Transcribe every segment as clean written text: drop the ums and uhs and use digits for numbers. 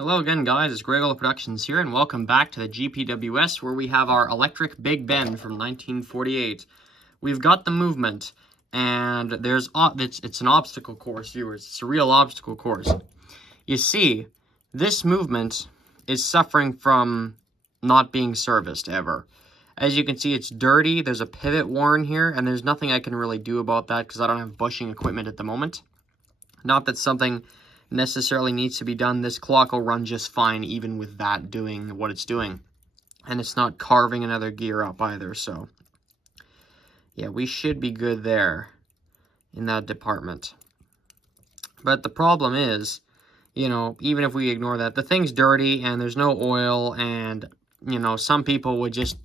Hello again, guys. It's Gregola Productions here, and welcome back to the GPWS, where we have our electric Big Ben from 1948. We've got the movement, and it's an obstacle course, viewers. It's a real obstacle course. You see, this movement is suffering from not being serviced ever. As you can see, it's dirty. There's a pivot worn here, and there's nothing I can really do about that because I don't have bushing equipment at the moment. Not that something necessarily needs to be done. This clock will run just fine even with that doing what it's doing. And it's not carving another gear up either, so yeah, we should be good there in that department. But the problem is, you know, even if we ignore that, the thing's dirty and there's no oil, and, you know, some people would just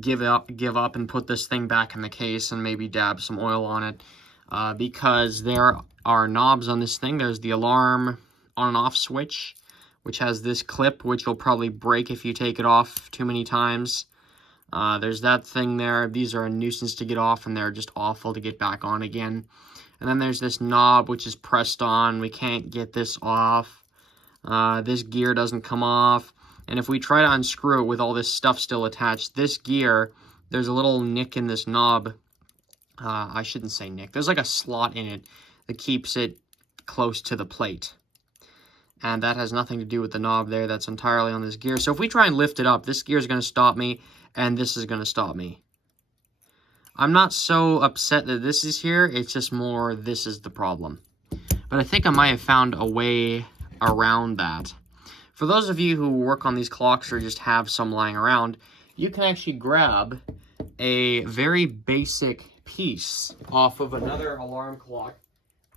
give up and put this thing back in the case and maybe dab some oil on it, because there are knobs on this thing. There's the alarm on and off switch, which has this clip, which will probably break if you take it off too many times. There's that thing there. These are a nuisance to get off, and they're just awful to get back on again. And then there's this knob, which is pressed on. We can't get this off. This gear doesn't come off. And if we try to unscrew it with all this stuff still attached, this gear, there's a little nick in this knob. I shouldn't say nick. There's like a slot in it that keeps it close to the plate. And that has nothing to do with the knob there. That's entirely on this gear. So if we try and lift it up, this gear is going to stop me, and this is going to stop me. I'm not so upset that this is here. It's just more this is the problem. But I think I might have found a way around that. For those of you who work on these clocks or just have some lying around, you can actually grab a very basic piece off of another alarm clock,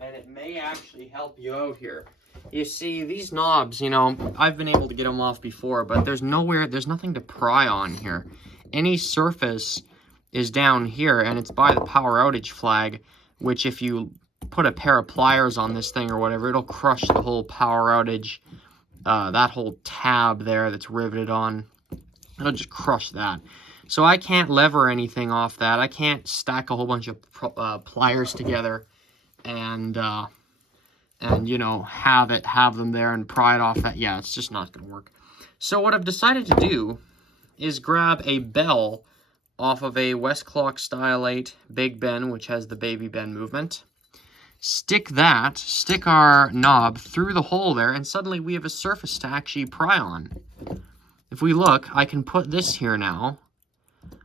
and it may actually help you out here. You see, these knobs, you know, I've been able to get them off before, but there's nothing to pry on here. Any surface is down here, and it's by the power outage flag, which if you put a pair of pliers on this thing or whatever, it'll crush the whole power outage, that whole tab there that's riveted on. It'll just crush that. So I can't lever anything off that. I can't stack a whole bunch of pliers together and you know, have them there and pry it off that. Yeah, it's just not going to work. So what I've decided to do is grab a bell off of a Westclox Style 8 Big Ben, which has the baby Ben movement. Stick our knob through the hole there, and suddenly we have a surface to actually pry on. If we look, I can put this here now,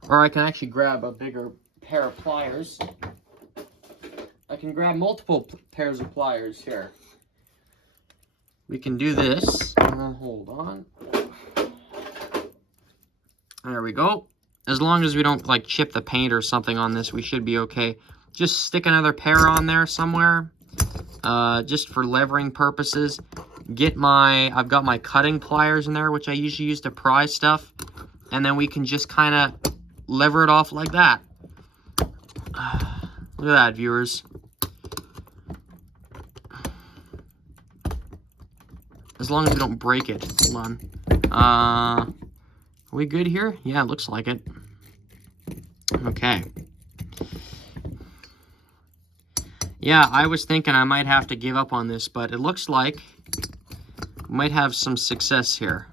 or I can actually grab a bigger pair of pliers. I can grab multiple pairs of pliers here. We can do this. Hold on. There we go. As long as we don't like chip the paint or something on this, we should be okay. Just stick another pair on there somewhere, just for levering purposes. I've got my cutting pliers in there, which I usually use to pry stuff, and then we can just kind of lever it off like that. Look at that, viewers. As long as we don't break it. Hold on. Are we good here? Yeah, it looks like it. Okay. Yeah, I was thinking I might have to give up on this, but it looks like we might have some success here.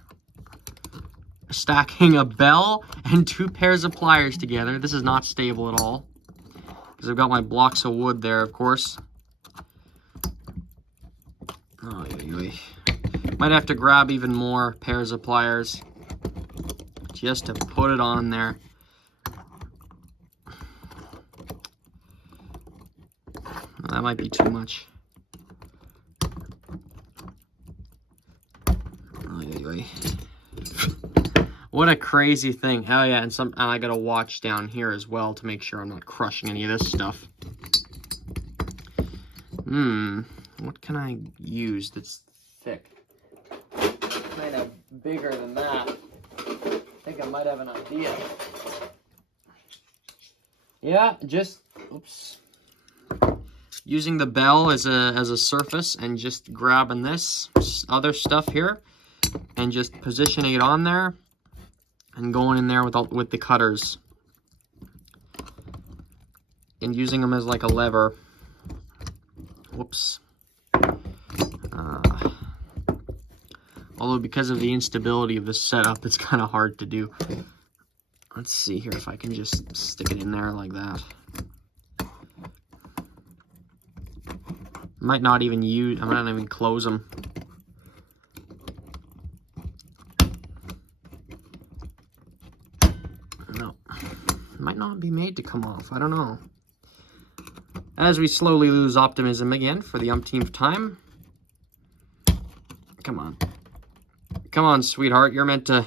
Stacking a bell and 2 pairs of pliers together. This is not stable at all, because I've got my blocks of wood there, of course. Oh, might have to grab even more pairs of pliers just to put it on there. That might be too much. What a crazy thing. Oh yeah, and I got a watch down here as well to make sure I'm not crushing any of this stuff. What can I use that's thick? Kind of bigger than that. I think I might have an idea. Yeah, just, oops. Using the bell as a surface and just grabbing this other stuff here and just positioning it on there and going in there with the cutters and using them as like a lever. Whoops. Although because of the instability of the setup, it's kind of hard to do. Let's see here if I can just stick it in there like that. I might not even close them. No, it might not be made to come off. I don't know. As we slowly lose optimism again for the umpteenth time. Come on. Come on, sweetheart. You're meant to...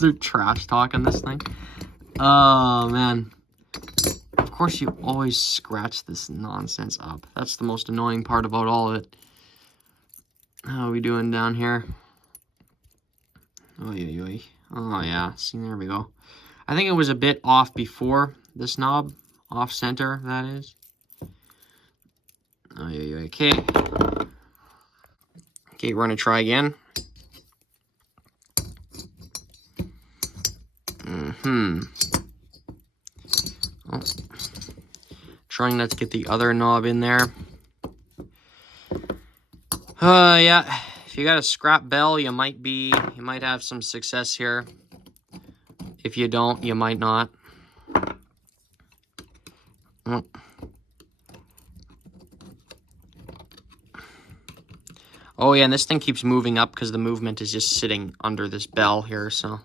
They're trash talking this thing. Oh, man. Of course, you always scratch this nonsense up. That's the most annoying part about all of it. How are we doing down here? Oh, yeah. See, there we go. I think it was a bit off before this knob. Off center, that is. Oh, yeah. Okay. Okay, we're going to try again. Oh. Trying not to get the other knob in there. Yeah. If you got a scrap bell, you might have some success here. If you don't, you might not. Oh. Oh yeah, and this thing keeps moving up because the movement is just sitting under this bell here, so.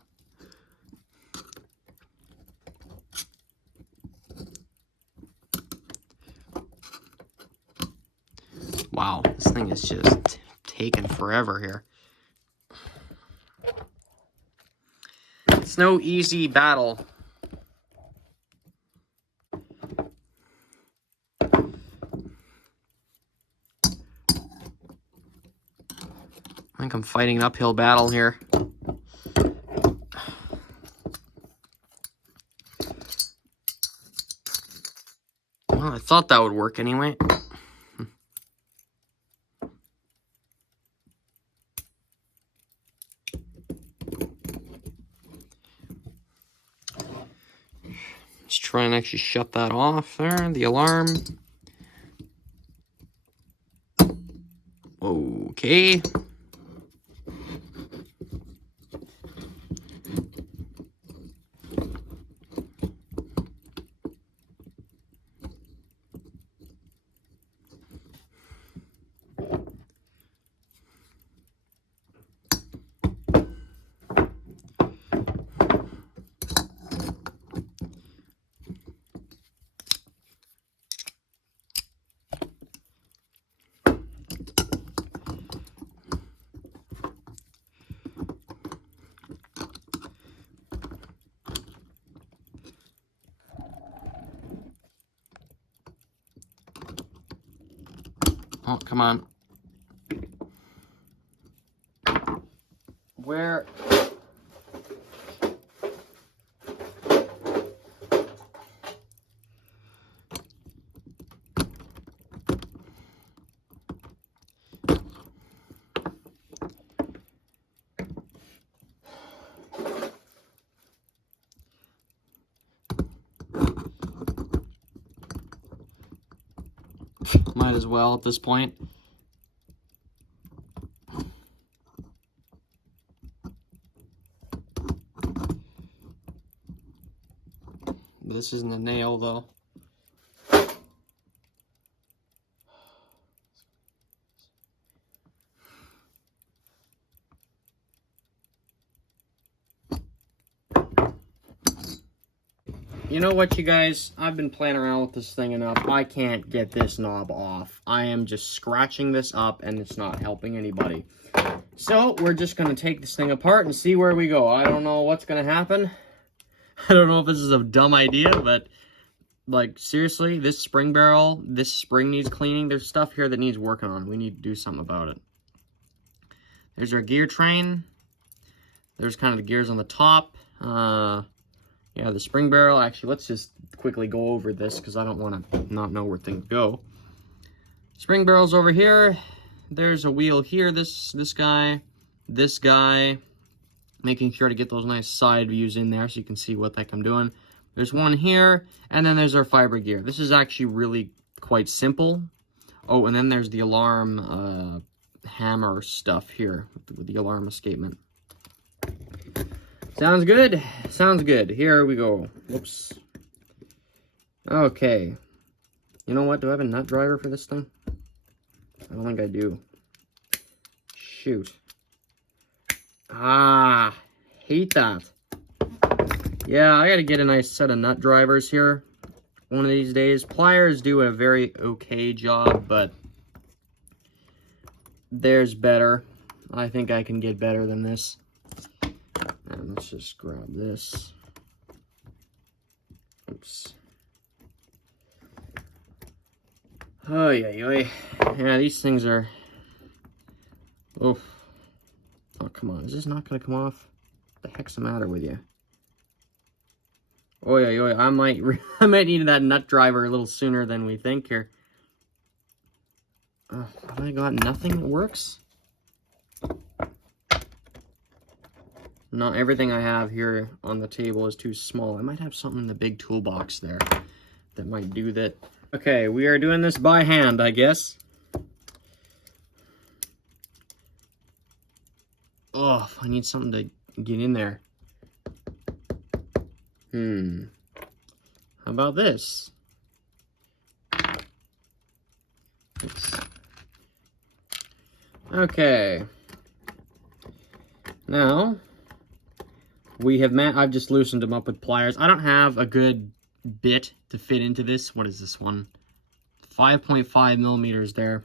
Wow, this thing is just taking forever here. It's no easy battle. I think I'm fighting an uphill battle here. Well, I thought that would work anyway. Let's try and actually shut that off there, the alarm. Okay. Oh, come on. Where? Might as well at this point. This isn't a nail though. You know what, you guys? I've been playing around with this thing enough. I can't get this knob off. I am just scratching this up, and it's not helping anybody. So, we're just going to take this thing apart and see where we go. I don't know what's going to happen. I don't know if this is a dumb idea, but, like, seriously, this spring barrel, this spring needs cleaning. There's stuff here that needs working on. We need to do something about it. There's our gear train. There's kind of the gears on the top. Yeah, the spring barrel. Actually, let's just quickly go over this because I don't want to not know where things go. Spring barrel's over here. There's a wheel here. This guy. Making sure to get those nice side views in there so you can see what the heck I'm doing. There's one here, and then there's our fiber gear. This is actually really quite simple. Oh, and then there's the alarm hammer stuff here with the alarm escapement. Sounds good? Sounds good. Here we go. Whoops. Okay. You know what? Do I have a nut driver for this thing? I don't think I do. Shoot. Ah, hate that. Yeah, I gotta get a nice set of nut drivers here one of these days. Pliers do a very okay job, but there's better. I think I can get better than this. And let's just grab this. Oops. Oh, yeah. Yeah, these things are... Oof. Oh, come on. Is this not going to come off? What the heck's the matter with you? Oh, yeah. I might need that nut driver a little sooner than we think here. Have I got nothing that works? Not everything I have here on the table is too small. I might have something in the big toolbox there that might do that. Okay, we are doing this by hand, I guess. Oh, I need something to get in there. How about this? Okay. Now, we have I've just loosened them up with pliers. I don't have a good bit to fit into this. What is this one? 5.5 millimeters there.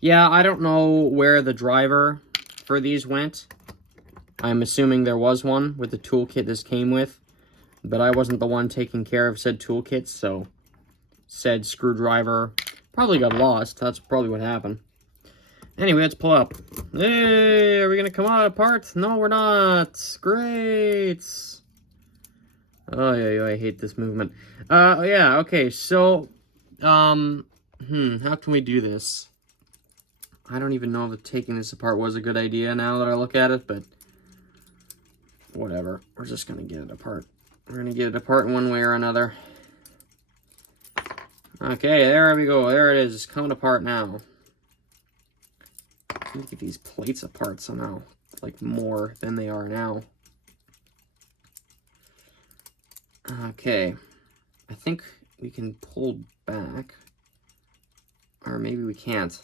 Yeah, I don't know where the driver for these went. I'm assuming there was one with the toolkit this came with, but I wasn't the one taking care of said toolkit, so said screwdriver probably got lost. That's probably what happened. Anyway, let's pull up. Hey, are we gonna come out apart? No, we're not. Great. Oh, yeah, I hate this movement. Yeah, okay, so, how can we do this? I don't even know if taking this apart was a good idea now that I look at it, but whatever. We're just gonna get it apart. We're gonna get it apart in one way or another. Okay, there we go. There it is. It's coming apart now. Let me get these plates apart somehow, like more than they are now. Okay, I think we can pull back, or maybe we can't.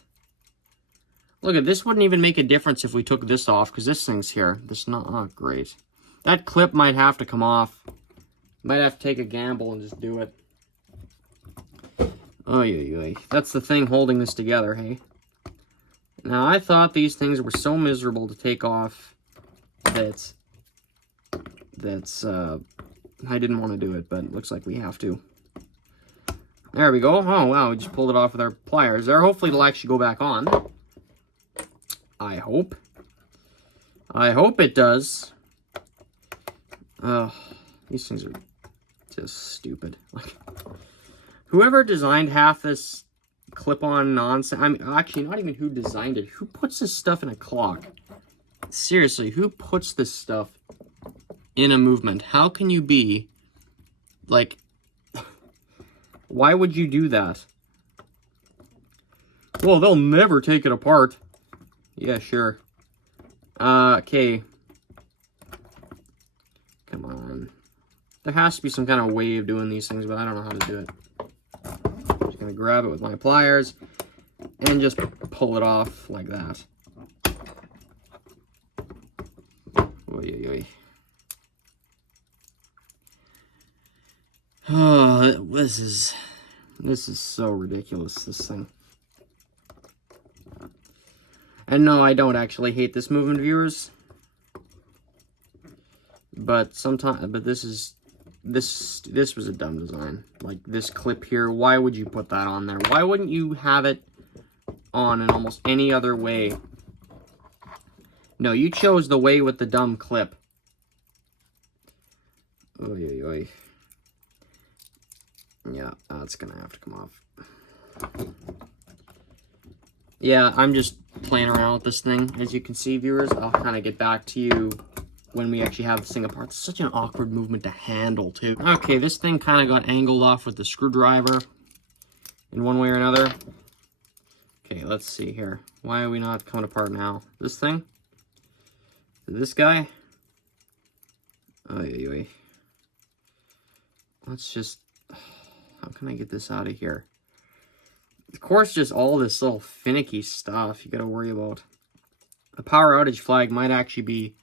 Look at this, wouldn't even make a difference if we took this off, because this thing's here. This not, oh great. That clip might have to come off. Might have to take a gamble and just do it. Oh yeah, that's the thing holding this together, hey? Now, I thought these things were so miserable to take off that I didn't want to do it, but it looks like we have to. There we go. Oh, wow, we just pulled it off with our pliers there. Hopefully it'll actually go back on. I hope. I hope it does. These things are just stupid. Like, whoever designed half this clip-on nonsense, I mean, actually, not even who designed it. Who puts this stuff in a clock? Seriously, who puts this stuff in a movement? How can you be, like, why would you do that? Well, they'll never take it apart. Yeah, sure. Okay. Come on. There has to be some kind of way of doing these things, but I don't know how to do it. Just gonna grab it with my pliers and just pull it off like that. Oy, oy, oy. Oh, this is so ridiculous, this thing. And no, I don't actually hate this movement, viewers. But this was a dumb design. Like this clip here, why would you put that on there? Why wouldn't you have it on in almost any other way? No, you chose the way with the dumb clip. Oy, oy, oy. Yeah, that's gonna have to come off. Yeah, I'm just playing around with this thing. As you can see, viewers, I'll kind of get back to you when we actually have this thing apart. It's such an awkward movement to handle, too. Okay, this thing kind of got angled off with the screwdriver in one way or another. Okay, let's see here. Why are we not coming apart now? This thing? This guy? Oy. Let's just... How can I get this out of here? Of course, just all this little finicky stuff you gotta worry about. The power outage flag might actually be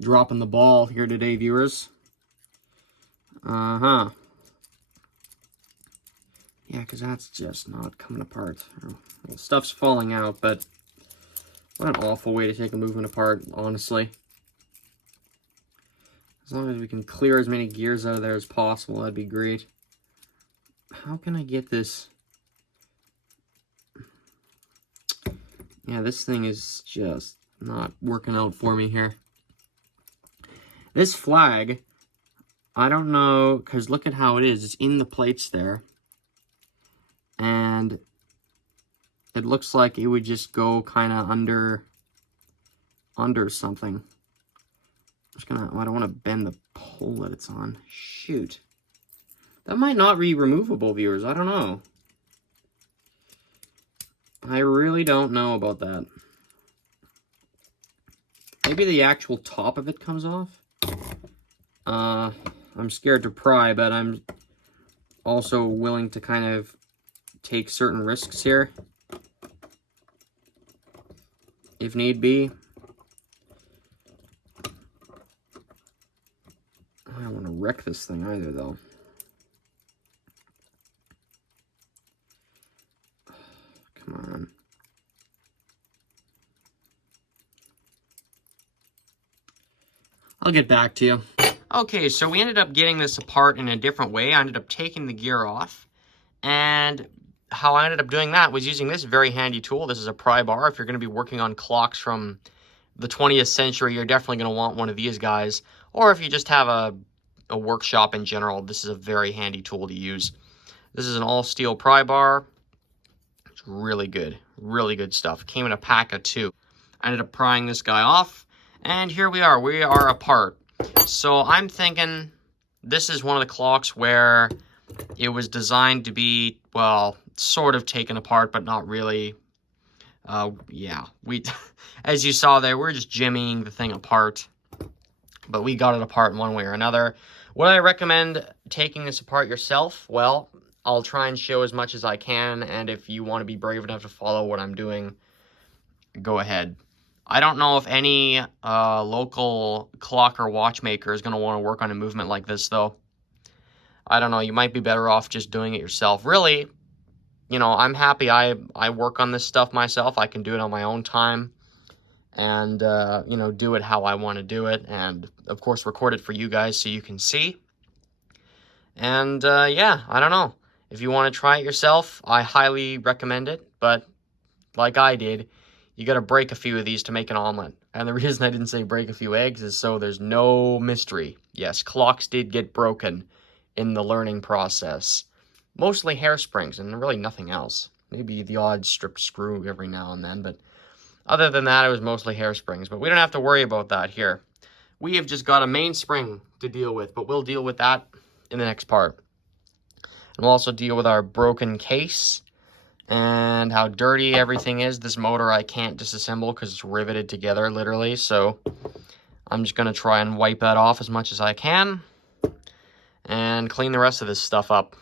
dropping the ball here today, viewers. Yeah, because that's just not coming apart. Well, stuff's falling out, but what an awful way to take a movement apart, honestly. As long as we can clear as many gears out of there as possible, that'd be great. How can I get this? Yeah, this thing is just not working out for me here. This flag, I don't know, because look at how it is. It's in the plates there. And it looks like it would just go kind of under something. I don't want to bend the pole that it's on. Shoot. That might not be removable, viewers. I don't know. I really don't know about that. Maybe the actual top of it comes off. I'm scared to pry, but I'm also willing to kind of take certain risks here, if need be. I don't want to wreck this thing either, though. Come on. I'll get back to you. Okay, so we ended up getting this apart in a different way. I ended up taking the gear off, and how I ended up doing that was using this very handy tool. This is a pry bar. If you're going to be working on clocks from the 20th century, you're definitely going to want one of these guys. Or if you just have a workshop in general, this is a very handy tool to use. This is an all-steel pry bar. It's really good stuff. It came in a pack of 2. I ended up prying this guy off, and here we are apart. So I'm thinking this is one of the clocks where it was designed to be, well, sort of taken apart, but not really. Yeah, as you saw there, we're just jimmying the thing apart, but we got it apart in one way or another. Would I recommend taking this apart yourself? Well, I'll try and show as much as I can, and if you want to be brave enough to follow what I'm doing, go ahead. I don't know if any local clock or watchmaker is going to want to work on a movement like this, though. I don't know, you might be better off just doing it yourself. Really, you know, I'm happy I work on this stuff myself. I can do it on my own time and, you know, do it how I want to do it. And, of course, record it for you guys so you can see. And, yeah, I don't know. If you want to try it yourself, I highly recommend it. But, like I did, you got to break a few of these to make an omelet. And the reason I didn't say break a few eggs is so there's no mystery. Yes, clocks did get broken in the learning process. Mostly hairsprings and really nothing else. Maybe the odd stripped screw every now and then, but other than that, it was mostly hairsprings. But we don't have to worry about that here. We have just got a mainspring to deal with, but we'll deal with that in the next part. And we'll also deal with our broken case and how dirty everything is. This motor I can't disassemble because it's riveted together, literally. So I'm just going to try and wipe that off as much as I can and clean the rest of this stuff up.